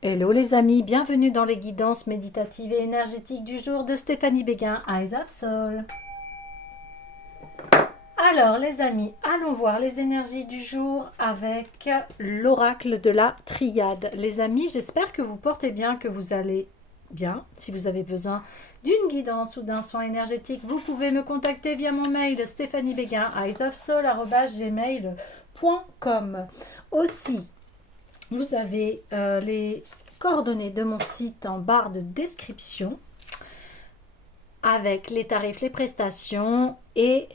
Hello les amis, bienvenue dans les guidances méditatives et énergétiques du jour de Stéphanie Béguin, Eyes of Soul. Alors les amis, allons voir les énergies du jour avec l'oracle de la triade. Les amis, j'espère que vous portez bien, que vous allez bien. Si vous avez besoin d'une guidance ou d'un soin énergétique, vous pouvez me contacter via mon mail stéphaniebeguin@gmail.com. Aussi, vous avez les coordonnées de mon site en barre de description avec les tarifs, les prestations et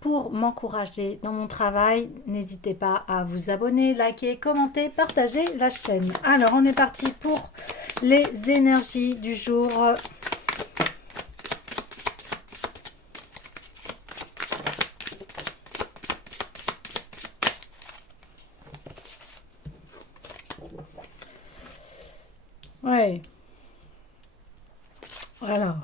pour m'encourager dans mon travail, n'hésitez pas à vous abonner, liker, commenter, partager la chaîne. Alors on est parti pour les énergies du jour. Ouais. Alors.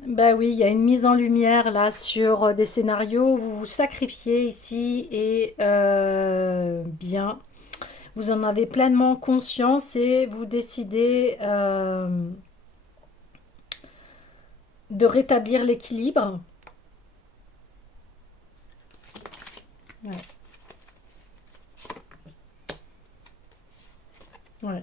Ben oui, il y a une mise en lumière là sur des scénarios. Vous vous sacrifiez ici et bien, vous en avez pleinement conscience et vous décidez de rétablir l'équilibre. Ouais. Ouais.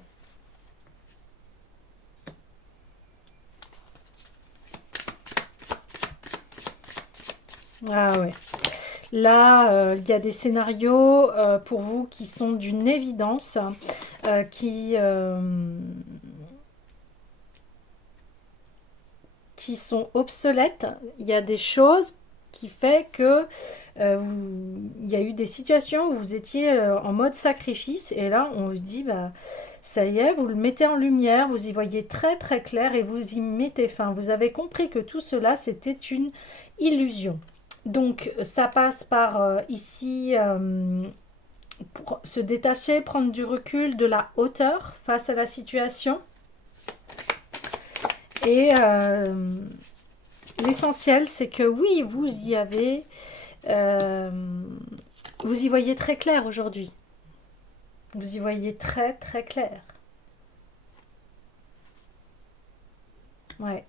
Ah ouais. Là, il y a des scénarios pour vous qui sont d'une évidence, qui sont obsolètes. Il y a des choses qui fait que il y a eu des situations où vous étiez en mode sacrifice et là on se dit bah ça y est, vous le mettez en lumière, vous y voyez très très clair et vous y mettez fin. Vous avez compris que tout cela c'était une illusion. Donc ça passe par ici se détacher, prendre du recul, de la hauteur face à la situation. Et l'essentiel, c'est que oui, vous y avez, euh, vous y voyez très clair aujourd'hui. Vous y voyez très très clair. Ouais.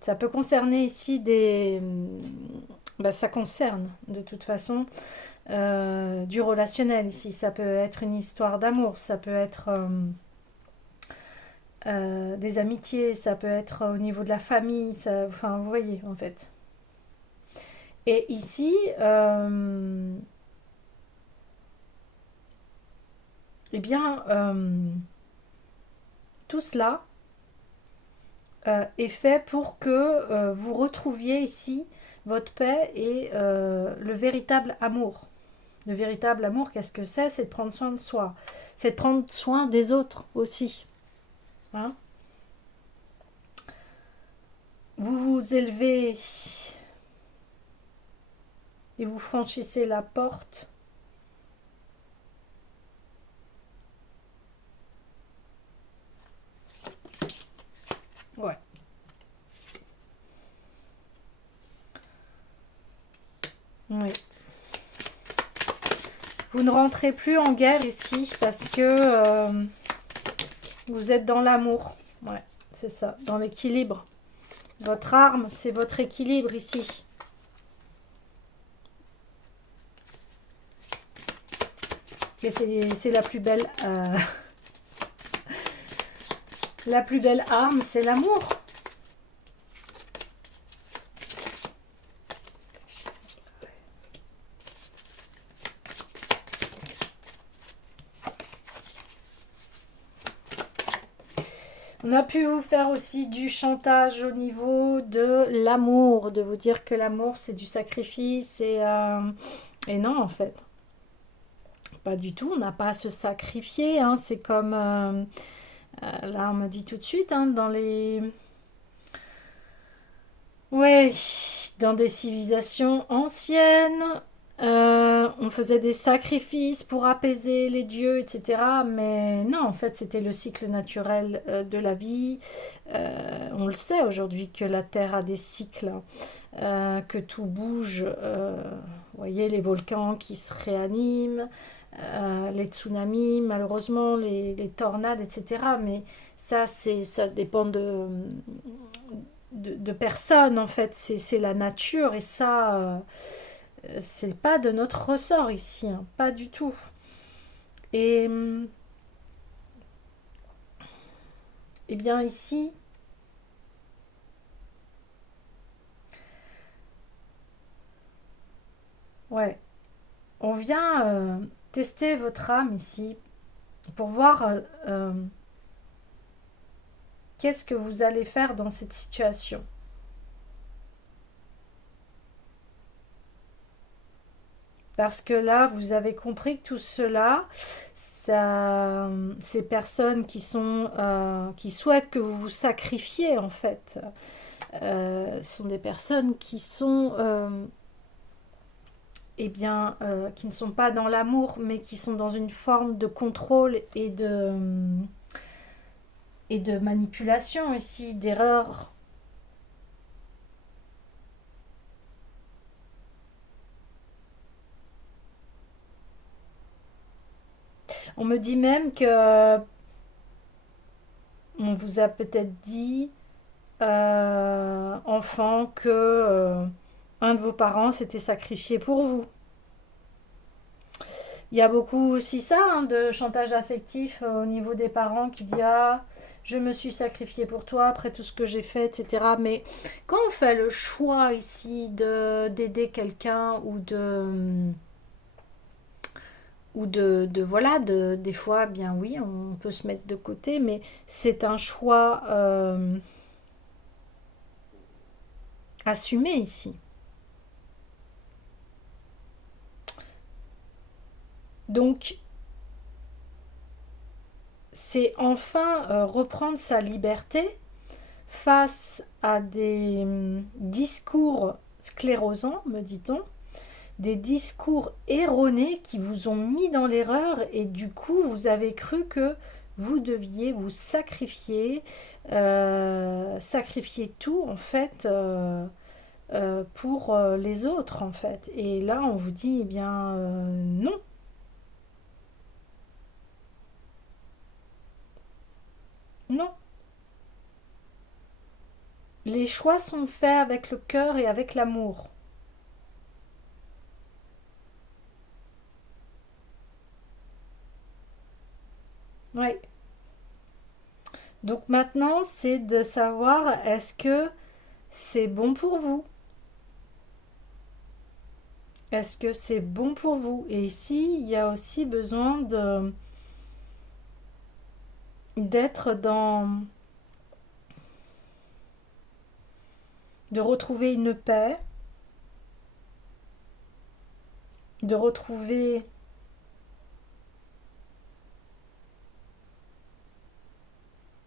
Ça peut concerner ici des... Bah, ça concerne de toute façon du relationnel ici. Ça peut être une histoire d'amour, ça peut être des amitiés, ça peut être au niveau de la famille, ça, enfin vous voyez en fait. Et ici, eh bien, tout cela est fait pour que vous retrouviez ici votre paix et le véritable amour. Le véritable amour, qu'est-ce que c'est? C'est de prendre soin de soi. C'est de prendre soin des autres aussi. Hein. Vous vous élevez et vous franchissez la porte. Ouais. Oui. Vous ne rentrez plus en guerre ici parce que vous êtes dans l'amour. Ouais, c'est ça, dans l'équilibre. Votre arme, c'est votre équilibre ici. Mais c'est la plus belle arme, c'est l'amour. On a pu vous faire aussi du chantage au niveau de l'amour, de vous dire que l'amour c'est du sacrifice et non en fait, pas du tout, on n'a pas à se sacrifier, hein. C'est comme, là on me dit tout de suite, hein, dans les... Ouais, dans des civilisations anciennes, On faisait des sacrifices pour apaiser les dieux, etc. Mais non, en fait, c'était le cycle naturel de la vie. On le sait aujourd'hui que la Terre a des cycles, que tout bouge. Vous voyez, les volcans qui se réaniment, les tsunamis, malheureusement, les tornades, etc. Mais ça dépend de personnes, en fait. C'est la nature et ça. C'est pas de notre ressort ici, hein, pas du tout. Et eh bien ici, ouais, on vient tester votre âme ici pour voir qu'est-ce que vous allez faire dans cette situation. Parce que là, vous avez compris que tout cela, ces personnes qui souhaitent que vous vous sacrifiez en fait, sont des personnes qui sont eh bien, qui ne sont pas dans l'amour, mais qui sont dans une forme de contrôle et de manipulation ici, d'erreur. On me dit même que on vous a peut-être dit, enfant, que un de vos parents s'était sacrifié pour vous. Il y a beaucoup aussi ça, hein, de chantage affectif au niveau des parents qui dit ah, je me suis sacrifié pour toi après tout ce que j'ai fait, etc. Mais quand on fait le choix ici d'aider quelqu'un ou de voilà, des fois, bien oui, on peut se mettre de côté, mais c'est un choix assumé ici. Donc, c'est enfin reprendre sa liberté face à des discours sclérosants, me dit-on, des discours erronés qui vous ont mis dans l'erreur et du coup vous avez cru que vous deviez vous sacrifier, sacrifier tout en fait pour les autres en fait. Et là on vous dit eh bien non, non. Les choix sont faits avec le cœur et avec l'amour. Ouais. Donc maintenant c'est de savoir est-ce que c'est bon pour vous. Est-ce que c'est bon pour vous? Et ici, il y a aussi besoin d'être de retrouver une paix, de retrouver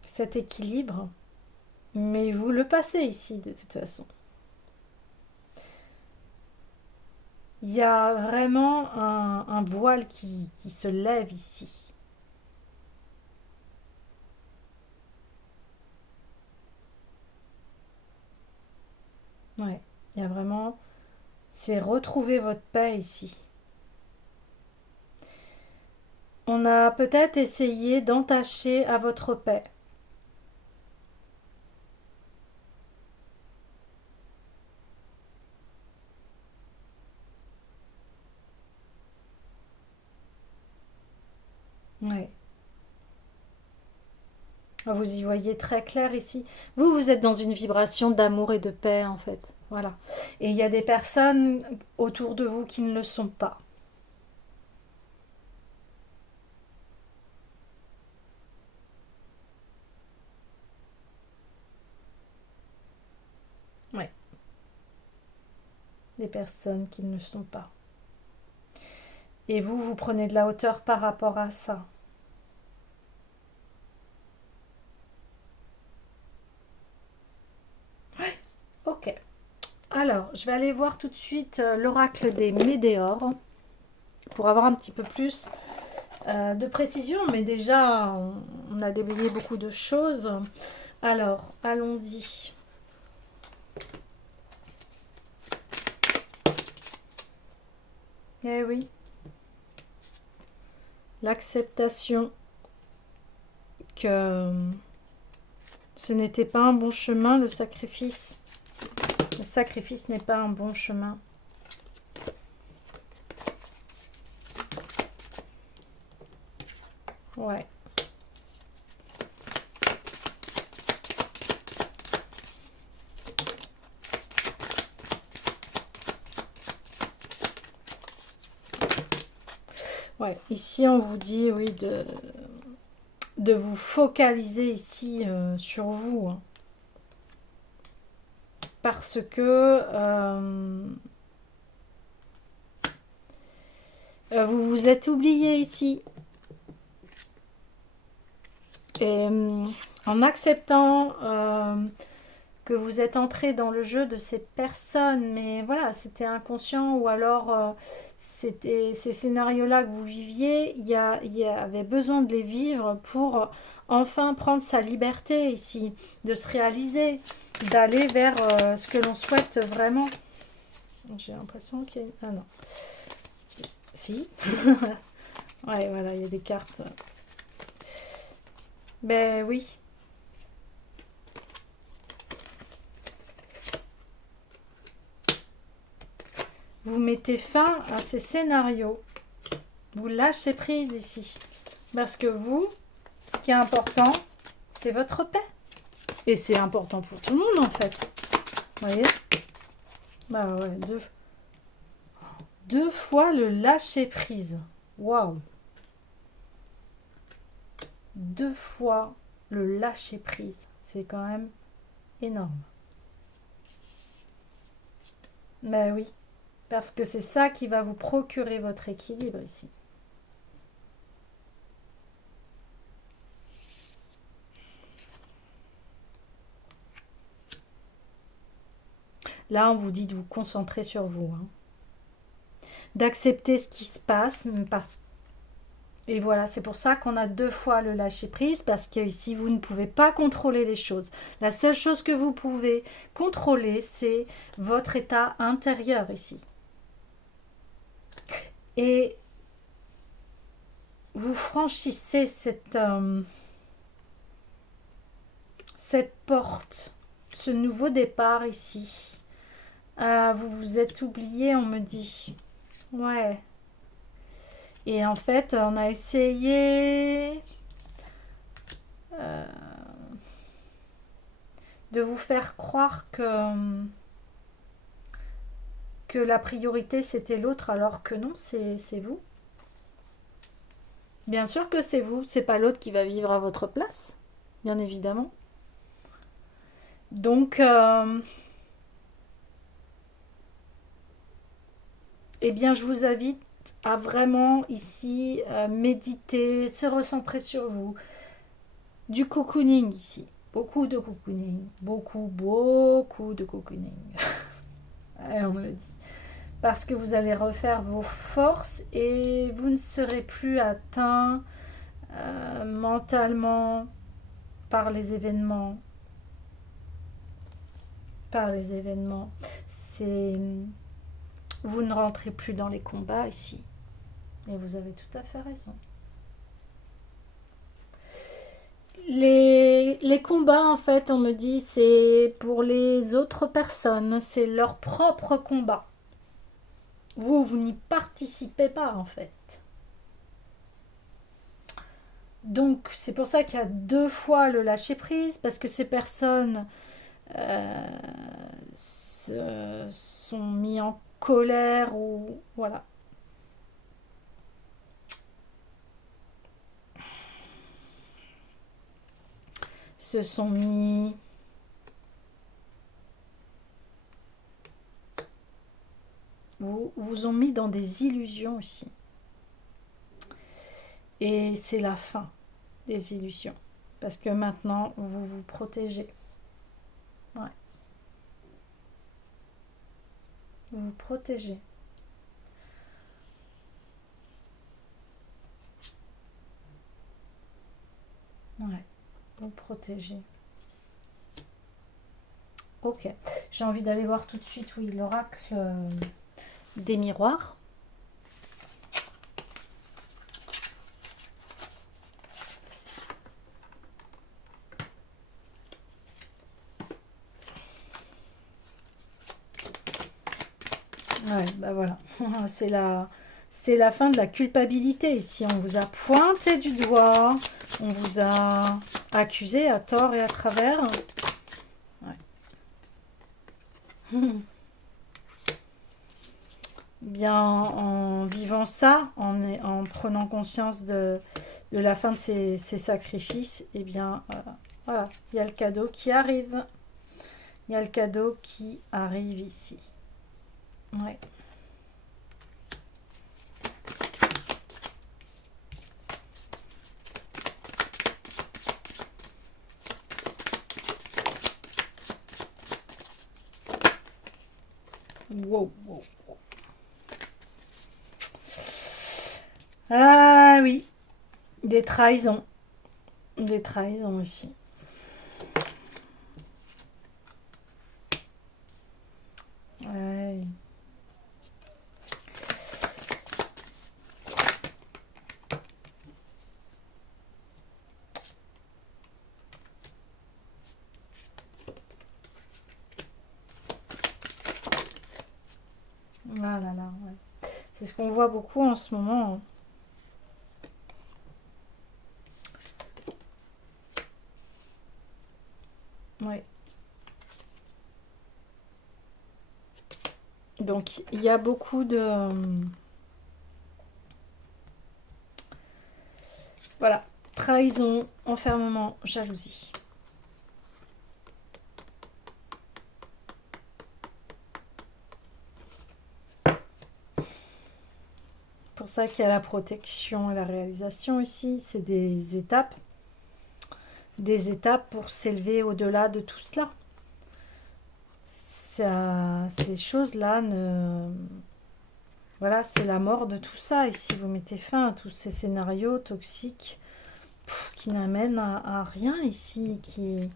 cet équilibre. Mais vous le passez ici, de toute façon. Il y a vraiment un voile qui se lève ici. Ouais, il y a vraiment... C'est retrouver votre paix ici. On a peut-être essayé d'entacher à votre paix. Ouais. Vous y voyez très clair ici. Vous, vous êtes dans une vibration d'amour et de paix, en fait. Voilà. Et il y a des personnes autour de vous qui ne le sont pas. Ouais. Des personnes qui ne le sont pas. Et vous, vous prenez de la hauteur par rapport à ça. Ok. Alors, je vais aller voir tout de suite l'oracle des météores pour avoir un petit peu plus de précision, mais déjà, on a déblayé beaucoup de choses. Alors, allons-y. Eh oui, l'acceptation que ce n'était pas un bon chemin, le sacrifice. Le sacrifice n'est pas un bon chemin. Ouais. Ouais, ici on vous dit, oui, de vous focaliser ici sur vous. Hein. Parce que vous vous êtes oublié ici. Et en acceptant que vous êtes entré dans le jeu de ces personnes, mais voilà, c'était inconscient, ou alors c'était ces scénarios-là que vous viviez, il y avait besoin de les vivre pour enfin prendre sa liberté ici, de se réaliser, d'aller vers ce que l'on souhaite vraiment. J'ai l'impression qu'il y a... Ah non. Si. Ouais, voilà, il y a des cartes. Ben oui. Vous mettez fin à ces scénarios. Vous lâchez prise ici. Parce que vous, ce qui est important, c'est votre paix. Et c'est important pour tout le monde en fait. Vous voyez? Bah ouais, deux fois le lâcher prise. Waouh! Deux fois le lâcher prise. C'est quand même énorme. Bah oui. Parce que c'est ça qui va vous procurer votre équilibre ici. Là, on vous dit de vous concentrer sur vous. Hein. D'accepter ce qui se passe. Et voilà, c'est pour ça qu'on a deux fois le lâcher prise. Parce que ici, vous ne pouvez pas contrôler les choses. La seule chose que vous pouvez contrôler, c'est votre état intérieur ici. Et vous franchissez cette porte, ce nouveau départ ici. Vous vous êtes oublié, on me dit. Ouais. Et en fait, on a essayé de vous faire croire que la priorité c'était l'autre, alors que non, c'est vous. Bien sûr que c'est vous, c'est pas l'autre qui va vivre à votre place, bien évidemment. Donc, eh bien, je vous invite à vraiment ici méditer, se recentrer sur vous. Du cocooning ici. Beaucoup de cocooning. Beaucoup, beaucoup de cocooning. On me le dit. Parce que vous allez refaire vos forces et vous ne serez plus atteint mentalement par les événements. Par les événements. Vous ne rentrez plus dans les combats ici. Et vous avez tout à fait raison. Les combats, en fait, on me dit, c'est pour les autres personnes, c'est leur propre combat. Vous n'y participez pas, en fait. Donc, c'est pour ça qu'il y a deux fois le lâcher-prise, parce que ces personnes se sont mis en colère ou... Voilà. Se sont mis... vous ont mis dans des illusions aussi. Et c'est la fin des illusions. Parce que maintenant, vous vous protégez. Ouais. vous protégez. Ouais, vous protégez. Ok, j'ai envie d'aller voir tout de suite, oui, l'oracle des miroirs. Ouais, bah voilà, c'est la fin de la culpabilité ici. On vous a pointé du doigt, on vous a accusé à tort et à travers. Ouais. Bien, en vivant ça, en prenant conscience de la fin de ces sacrifices, eh bien, voilà, il y a le cadeau qui arrive. Il y a le cadeau qui arrive ici. Ouais. Wow, wow. Ah oui, des trahisons. Des trahisons aussi. Ouais. Ah là là, ouais. C'est ce qu'on voit beaucoup en ce moment. Ouais. Donc il y a beaucoup de voilà, trahison, enfermement, jalousie. Pour ça qu'il y a la protection et la réalisation ici, c'est des étapes pour s'élever au-delà de tout cela. Ces choses-là ne voilà, c'est la mort de tout ça. Ici, vous mettez fin à tous ces scénarios toxiques qui n'amènent à rien ici, qui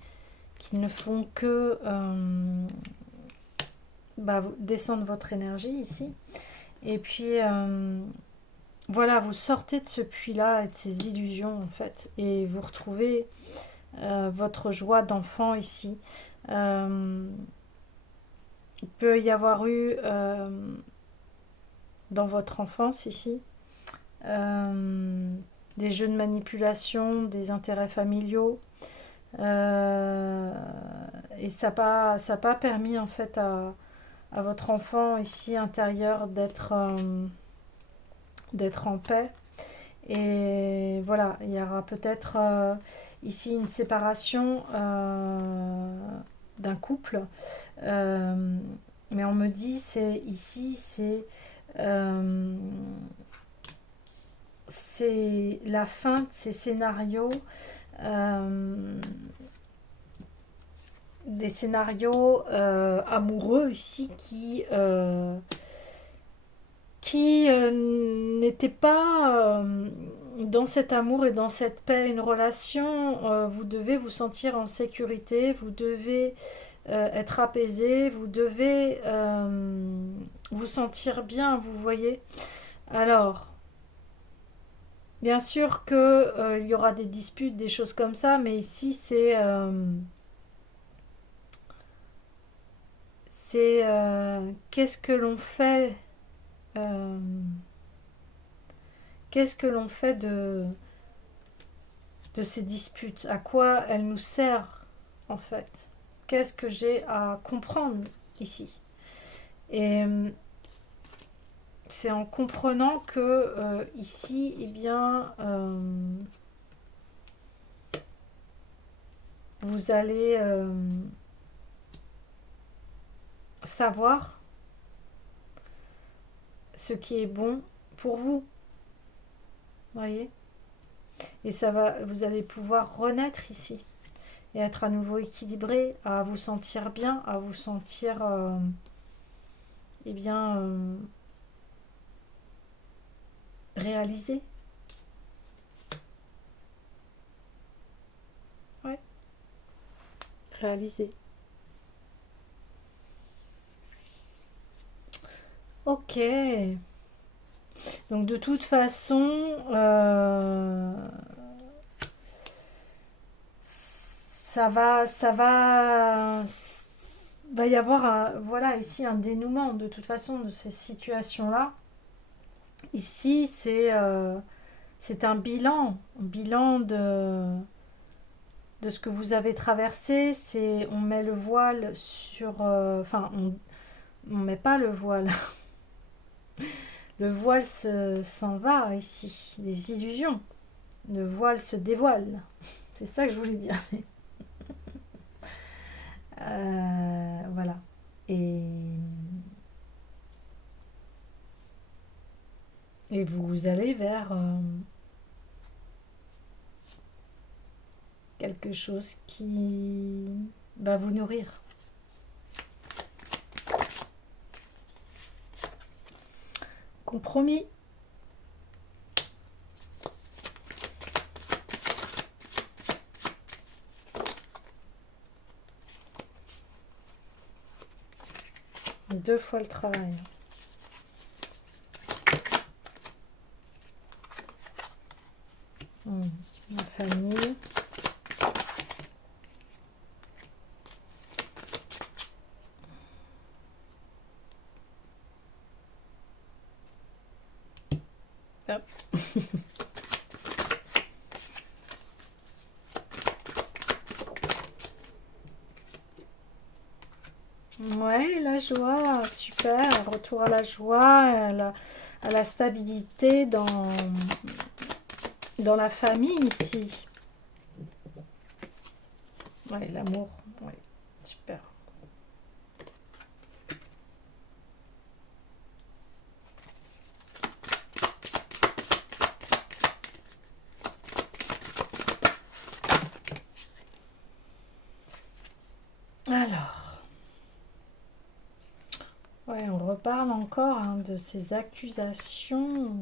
ne font que descendre votre énergie ici. Et puis, voilà, vous sortez de ce puits-là et de ces illusions, en fait, et vous retrouvez votre joie d'enfant ici. Il peut y avoir eu, dans votre enfance ici, des jeux de manipulation, des intérêts familiaux, euh, et ça n'a pas permis en fait à votre enfant ici intérieur d'être en paix. Et voilà, il y aura peut-être ici une séparation d'un couple. Euh, mais on me dit, euh, c'est la fin de ces scénarios, euh, des scénarios amoureux ici qui n'étaient pas dans cet amour et dans cette paix. Une relation, vous devez vous sentir en sécurité, vous devez être apaisé, vous devez vous sentir bien, vous voyez. Alors, bien sûr que il y aura des disputes, des choses comme ça, mais ici c'est qu'est-ce que l'on fait euh, qu'est-ce que l'on fait de ces disputes? À quoi elles nous servent en fait? Qu'est-ce que j'ai à comprendre ici? Et c'est en comprenant que ici, eh bien, vous allez savoir ce qui est bon pour vous, voyez. Et vous allez pouvoir renaître ici et être à nouveau équilibré, à vous sentir bien, à vous sentir eh bien, réaliser. Ouais, réaliser. Ok. Donc de toute façon, va y avoir voilà ici un dénouement de toute façon de ces situations-là. Ici, c'est un bilan de ce que vous avez traversé. C'est on met le voile sur, enfin on met pas le voile. Le voile s'en va ici. Les illusions. Le voile se dévoile. C'est ça que je voulais dire. Voilà. Et, et vous allez vers quelque chose qui va vous nourrir. Compromis. Deux fois le travail. La famille. Hop. Ouais, la joie, super. Retour à la joie, à la stabilité dans la famille ici. Ouais, l'amour, ouais, super. Alors, ouais, on reparle encore hein, de ces accusations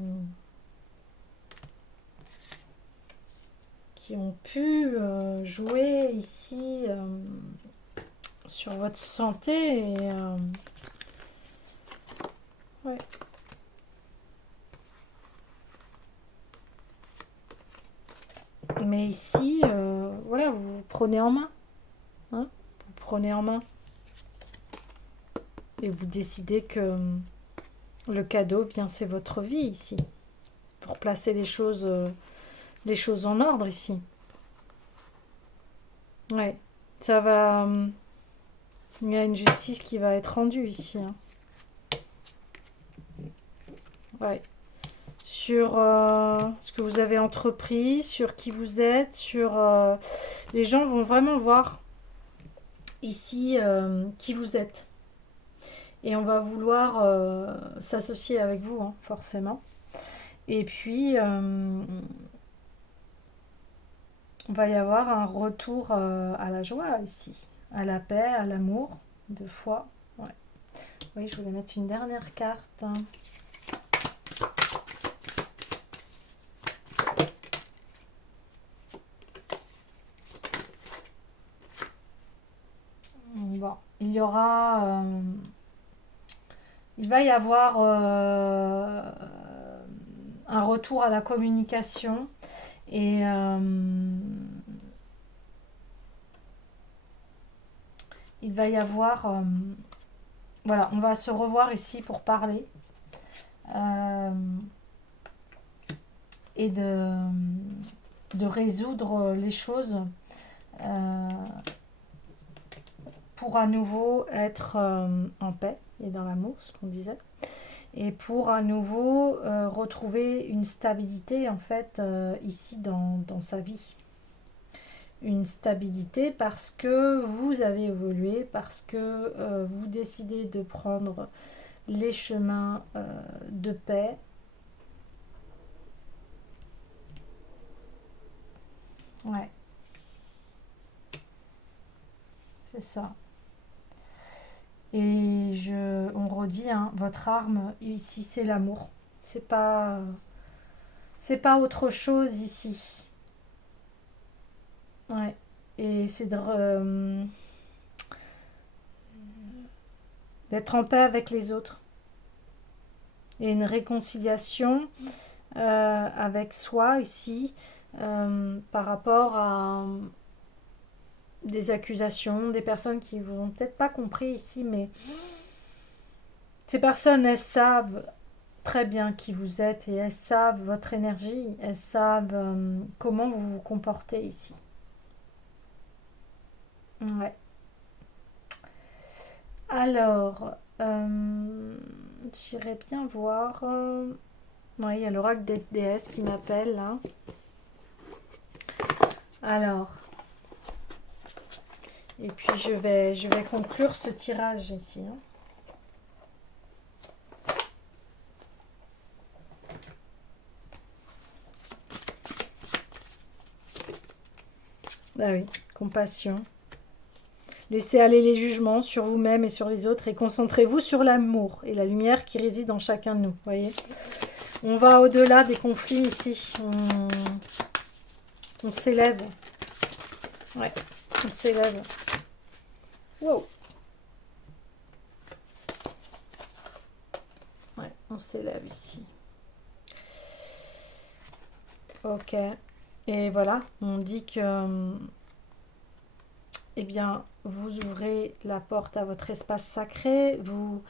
qui ont pu jouer ici sur votre santé. Et, ouais. Mais ici, voilà, vous vous prenez en main. Hein, vous prenez en main. Et vous décidez que le cadeau, bien, c'est votre vie ici. Vous replacez les choses en ordre ici. Ouais, ça va. Il y a une justice qui va être rendue ici. Hein. Ouais. Sur ce que vous avez entrepris, sur qui vous êtes, sur. Les gens vont vraiment voir ici qui vous êtes. Et on va vouloir s'associer avec vous, hein, forcément. Et puis, il va y avoir un retour à la joie ici, à la paix, à l'amour, deux fois. Ouais. Oui, je voulais mettre une dernière carte. Hein. Bon, il y aura, il va y avoir un retour à la communication et il va y avoir, voilà, on va se revoir ici pour parler euh, et de résoudre les choses euh, pour à nouveau être en paix et dans l'amour, ce qu'on disait. Et pour à nouveau retrouver une stabilité en fait ici dans sa vie. Une stabilité parce que vous avez évolué, parce que vous décidez de prendre les chemins de paix. Ouais, c'est ça. Et on redis, hein, votre arme ici, c'est l'amour. C'est pas autre chose ici. Ouais. Et c'est d'être en paix avec les autres. Et une réconciliation avec soi ici par rapport à des accusations, des personnes qui vous ont peut-être pas compris ici, mais ces personnes, elles savent très bien qui vous êtes et elles savent votre énergie, elles savent comment vous vous comportez ici. Ouais. Alors, j'irais bien voir. Ouais, il y a l'oracle des déesses qui m'appelle là. Alors, et puis je vais conclure ce tirage ici, hein. Ah oui, compassion. Laissez aller les jugements sur vous-même et sur les autres et concentrez-vous sur l'amour et la lumière qui réside en chacun de nous. Voyez, on va au-delà des conflits ici. On s'élève. Ouais, on s'élève. Wow. Ouais, on s'élève ici. Ok. Et voilà, on dit que, eh bien, vous ouvrez la porte à votre espace sacré, vous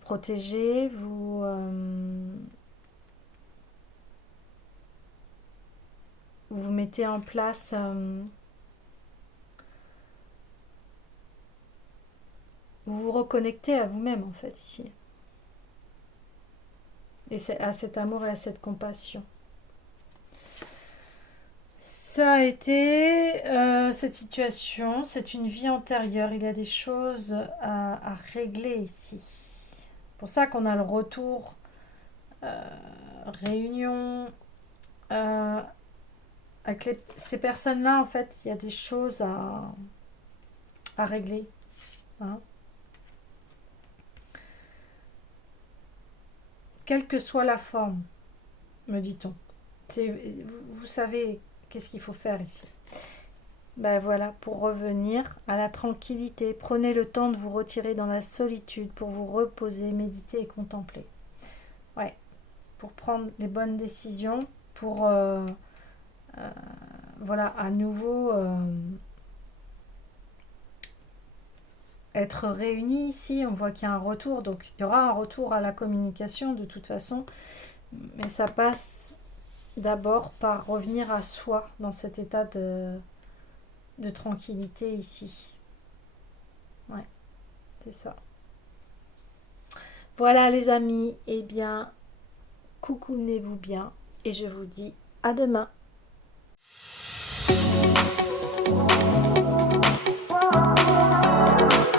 protégez, vous mettez en place, vous vous reconnectez à vous-même en fait ici, et c'est à cet amour et à cette compassion. Ça a été cette situation, c'est une vie antérieure, il y a des choses à régler ici. C'est pour ça qu'on a le retour, réunion, euh, avec ces personnes-là, en fait, il y a des choses à régler, hein. Quelle que soit la forme, me dit-on. Vous savez qu'est-ce qu'il faut faire ici. Ben voilà, pour revenir à la tranquillité, prenez le temps de vous retirer dans la solitude pour vous reposer, méditer et contempler. Ouais, pour prendre les bonnes décisions, pour voilà, à nouveau être réunis ici. On voit qu'il y a un retour, donc il y aura un retour à la communication de toute façon, mais ça passe d'abord par revenir à soi dans cet état de tranquillité ici. Ouais, c'est ça. Voilà les amis, eh bien, coucounez-vous bien et je vous dis à demain.